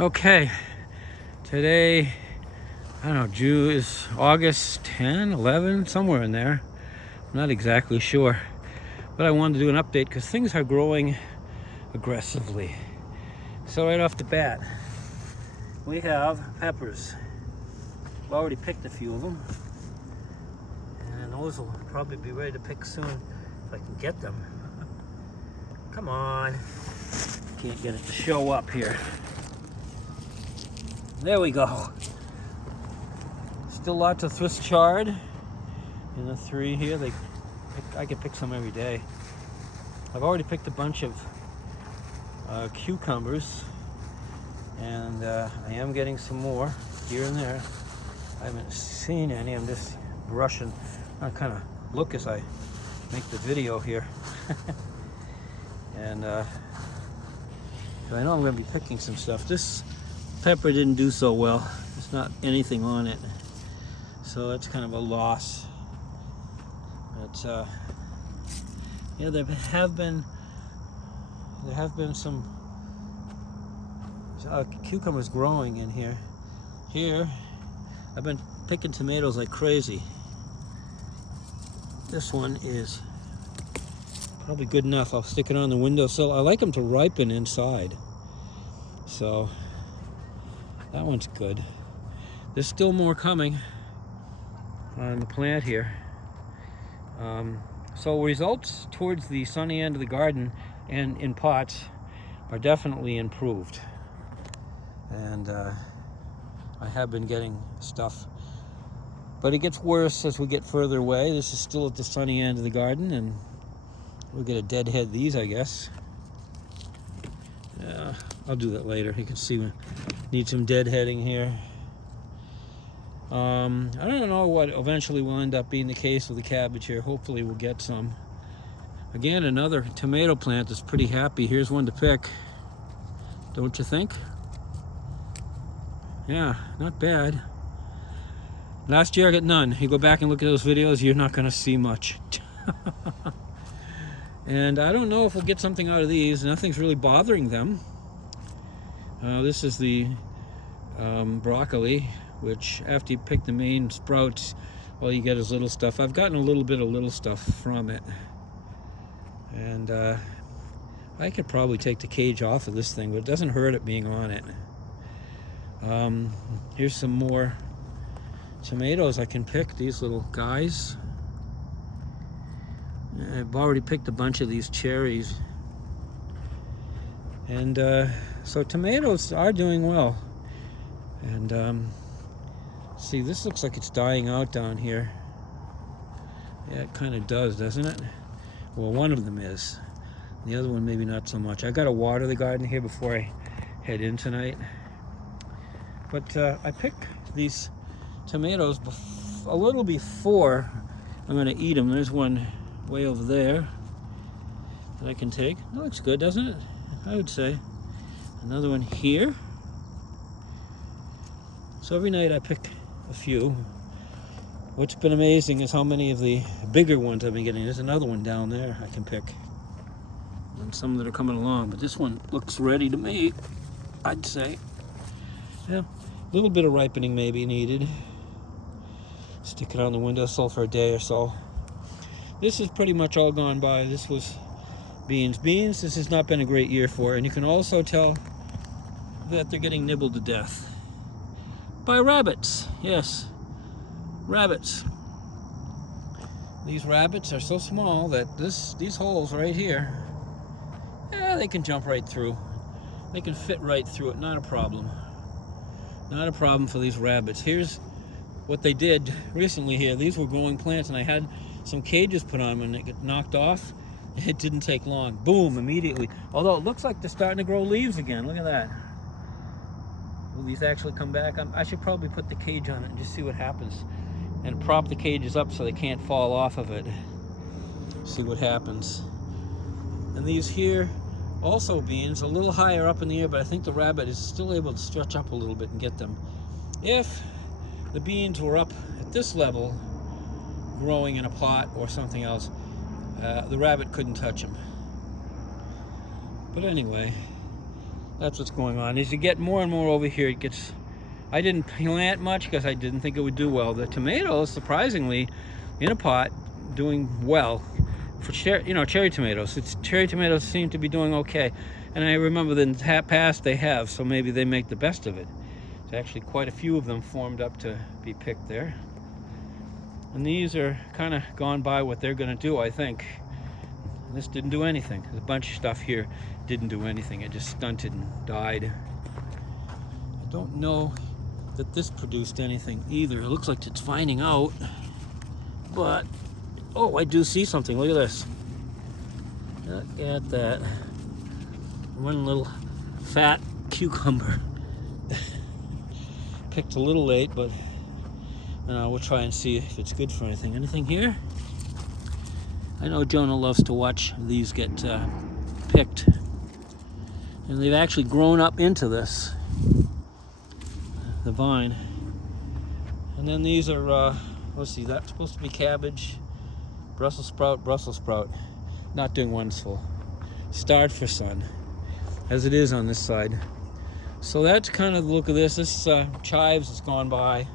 Okay, today, I don't know, June is August 10, 11, somewhere in there. I'm not exactly sure, but I wanted to do an update because things are growing aggressively. So right off the bat, we have peppers. I've already picked a few of them, and those will probably be ready to pick soon if I can get them. Come on, can't get it to show up here. There we go. Still lots of Swiss chard in the three here. I could pick some every day. I've already picked a bunch of cucumbers, and I am getting some more here and there. I haven't seen any. I'm just brushing. I kind of look as I make the video here. And I know I'm going to be picking some stuff. This pepper didn't do so well. There's not anything on it, so that's kind of a loss. But yeah, there have been some cucumbers growing in here. Here, I've been picking tomatoes like crazy. This one is probably good enough. I'll stick it on the windowsill. I like them to ripen inside, so that one's good. There's still more coming on the plant here. So results towards the sunny end of the garden and in pots are definitely improved. And I have been getting stuff, but it gets worse as we get further away. This is still at the sunny end of the garden, and we'll get a deadhead these, I guess. Yeah, I'll do that later. You can see we need some deadheading here. I don't know what eventually will end up being the case with the cabbage here. Hopefully we'll get some. Again, another tomato plant that's pretty happy. Here's one to pick. Don't you think? Yeah, not bad. Last year I got none. You go back and look at those videos, you're not going to see much. And I don't know if we'll get something out of these. Nothing's really bothering them. This is the broccoli, which after you pick the main sprouts, all you get is little stuff. I've gotten a little bit of little stuff from it. And I could probably take the cage off of this thing, but it doesn't hurt it being on it. Here's some more tomatoes I can pick, these little guys. I've already picked a bunch of these cherries. And so tomatoes are doing well. And see, this looks like it's dying out down here. Yeah, it kind of does, doesn't it? Well, one of them is. The other one maybe not so much. I got to water the garden here before I head in tonight. But I picked these tomatoes a little before I'm going to eat them. There's one way over there that I can take. That looks good, doesn't it? I would say. Another one here. So every night I pick a few. What's been amazing is how many of the bigger ones I've been getting. There's another one down there I can pick. And some that are coming along, but this one looks ready to me, I'd say. Yeah, a little bit of ripening may be needed. Stick it on the windowsill for a day or so. This is pretty much all gone by. This was beans. Beans, this has not been a great year for, and you can also tell that they're getting nibbled to death by rabbits. Yes, rabbits. These rabbits are so small that these holes right here, yeah, they can jump right through. They can fit right through it, not a problem. Not a problem for these rabbits. Here's what they did recently here. These were growing plants, and I had some cages put on them, and it got knocked off. It didn't take long. Boom, immediately. Although it looks like they're starting to grow leaves again. Look at that. Will these actually come back? I should probably put the cage on it and just see what happens. And prop the cages up so they can't fall off of it. See what happens. And these here, also beans, a little higher up in the air, but I think the rabbit is still able to stretch up a little bit and get them. If the beans were up at this level, growing in a pot or something else, the rabbit couldn't touch them. But anyway, That's what's going on. As you get more and more over here, it gets... I didn't plant much because I didn't think it would do well. The tomatoes, surprisingly, in a pot, doing well. For cherry tomatoes. Cherry tomatoes seem to be doing okay. And I remember that in the past they have, so maybe they make the best of it. There's actually quite a few of them formed up to be picked there. And these are kind of gone by what they're going to do, I think. And this didn't do anything. There's a bunch of stuff here didn't do anything. It just stunted and died. I don't know that this produced anything either. It looks like it's finding out. But, oh, I do see something. Look at this. Look at that. One little fat cucumber. Picked a little late, but we'll try and see if it's good for anything. Anything here? I know Jonah loves to watch these get picked. And they've actually grown up into this, the vine. And then these are, let's see, that's supposed to be cabbage, Brussels sprout. Not doing wonderful. Starved for sun, as it is on this side. So that's kind of the look of this. This chives has gone by.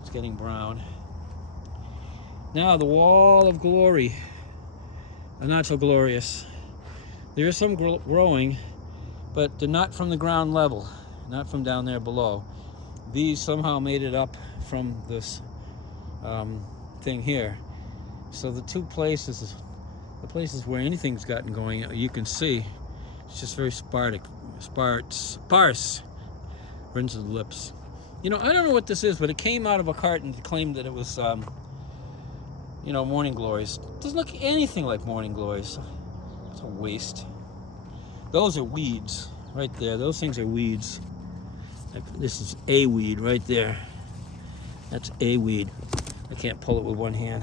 It's getting brown. Now the wall of glory. Not so glorious. There is some growing, but they're not from the ground level, not from down there below. These somehow made it up from this thing here. So the two places, the places where anything's gotten going, you can see it's just very sparse. Rinse the lips. I don't know what this is, but it came out of a carton to claim that it was, morning glories. It doesn't look anything like morning glories. It's a waste. Those are weeds right there. Those things are weeds. This is a weed right there. That's a weed. I can't pull it with one hand.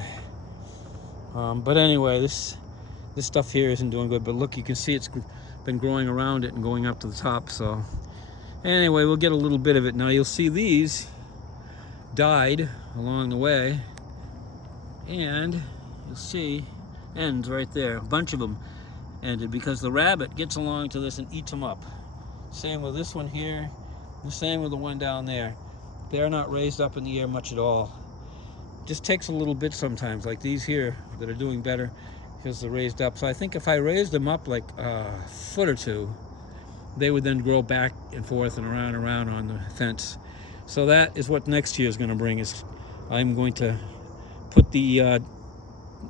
But anyway, this stuff here isn't doing good. But look, you can see it's been growing around it and going up to the top. So anyway, we'll get a little bit of it. Now you'll see these died along the way. And you'll see ends right there. A bunch of them ended because the rabbit gets along to this and eats them up. Same with this one here. The same with the one down there. They're not raised up in the air much at all. Just takes a little bit sometimes, like these here that are doing better because they're raised up. So I think if I raised them up like a foot or two, they would then grow back and forth and around on the fence. So that is what next year is going to bring. Is I'm going to put the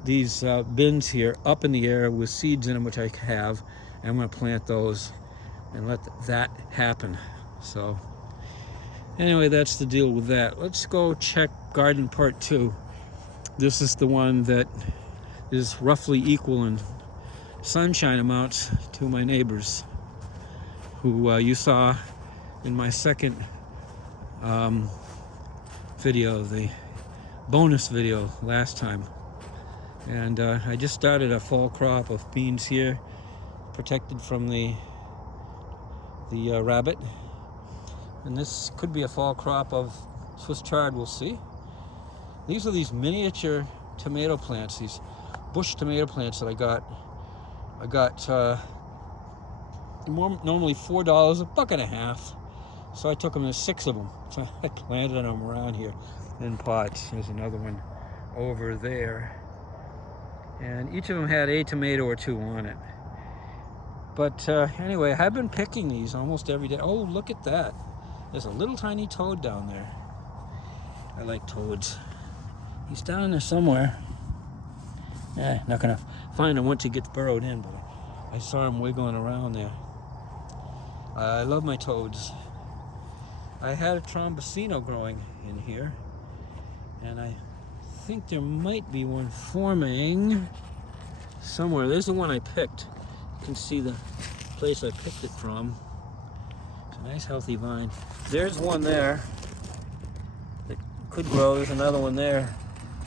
these bins here up in the air with seeds in them, which I have, and I'm going to plant those and let that happen. So anyway, that's the deal with that. Let's go check garden part 2. This is the one that is roughly equal in sunshine amounts to my neighbors, who you saw in my second video, the bonus video last time. And I just started a fall crop of beans here, protected from the rabbit. And this could be a fall crop of Swiss chard, we'll see. These are these miniature tomato plants, these bush tomato plants that I got. Normally $4, $1.50. So I took them, there's 6 of them. So I planted them around here in pots. There's another one over there. And each of them had a tomato or 2 on it. But anyway, I've been picking these almost every day. Oh, look at that. There's a little tiny toad down there. I like toads. He's down there somewhere. Not gonna find him once he gets burrowed in, but I saw him wiggling around there. I love my toads. I had a Trombosino growing in here, and I think there might be one forming somewhere. There's the one I picked. You can see the place I picked it from. It's a nice healthy vine. There's one there that could grow. There's another one there.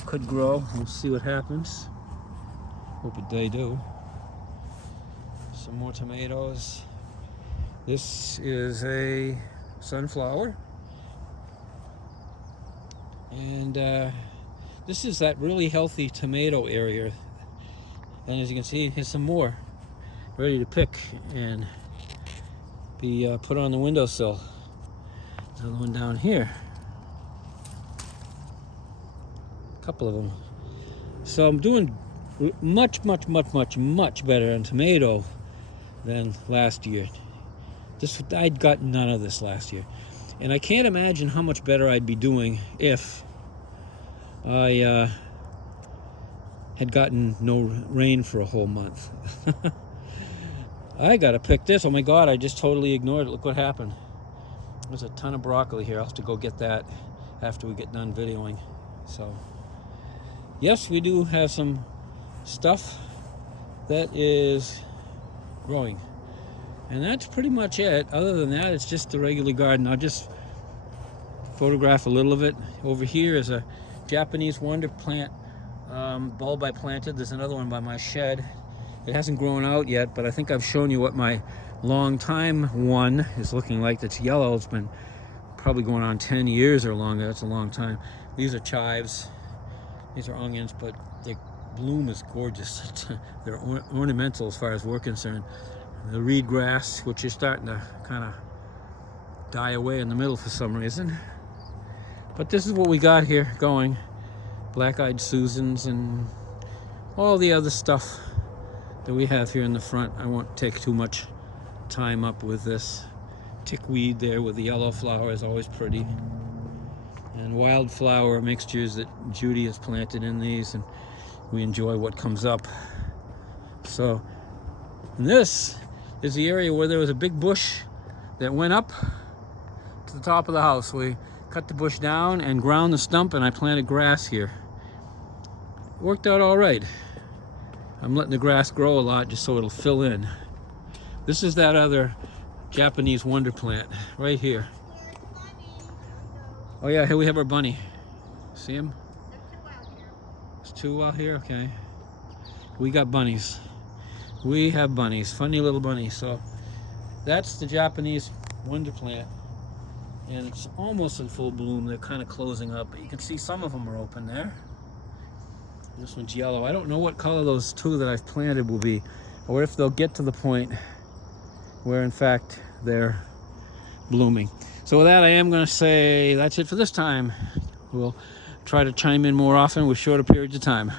Could grow. We'll see what happens. Hope they do. Some more tomatoes. This is a sunflower. And this is that really healthy tomato area. And as you can see, here's some more ready to pick. And be put on the windowsill. Another one down here. A couple of them. So I'm doing much better on tomato than last year. I'd gotten none of this last year. And I can't imagine how much better I'd be doing if I had gotten no rain for a whole month. I gotta pick this. Oh my God, I just totally ignored it. Look what happened. There's a ton of broccoli here. I'll have to go get that after we get done videoing. So, yes, we do have some stuff that is growing. And that's pretty much it. Other than that, it's just the regular garden. I'll just photograph a little of it. Over here is a Japanese wonder plant bulb I planted. There's another one by my shed. It hasn't grown out yet, but I think I've shown you what my long time one is looking like. That's yellow. It's been probably going on 10 years or longer. That's a long time. These are chives. These are onions, but the bloom is gorgeous. They're ornamental as far as we're concerned. The reed grass, which is starting to kind of die away in the middle for some reason. But this is what we got here going. Black-eyed Susans and all the other stuff that we have here in the front. I won't take too much time up with this. Tickweed there with the yellow flower is always pretty. And wildflower mixtures that Judy has planted in these, and we enjoy what comes up. So, and this is the area where there was a big bush that went up to the top of the house. We cut the bush down and ground the stump, and I planted grass here. It worked out all right. I'm letting the grass grow a lot just so it'll fill in. This is that other Japanese wonder plant right here. Oh yeah, here we have our bunny. See him? There's two out here, okay. We got bunnies. We have bunnies, funny little bunnies. So that's the Japanese wonder plant. And it's almost in full bloom. They're kind of closing up, but you can see some of them are open there. This one's yellow. I don't know what color those two that I've planted will be, or if they'll get to the point where in fact they're blooming. So with that, I am going to say that's it for this time. We'll try to chime in more often with shorter periods of time.